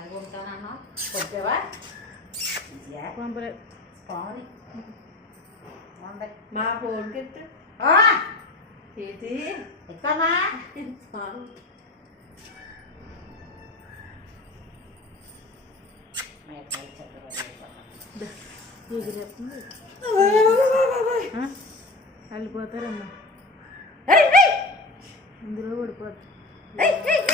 అది కొంటానన్నా కొట్టావా పంపలేదు పావుని మా ఫోన్కి ఎత్తు చేతి ఎక్కమ్మా వెళ్ళిపోతారమ్మా అందులో పడిపోతారు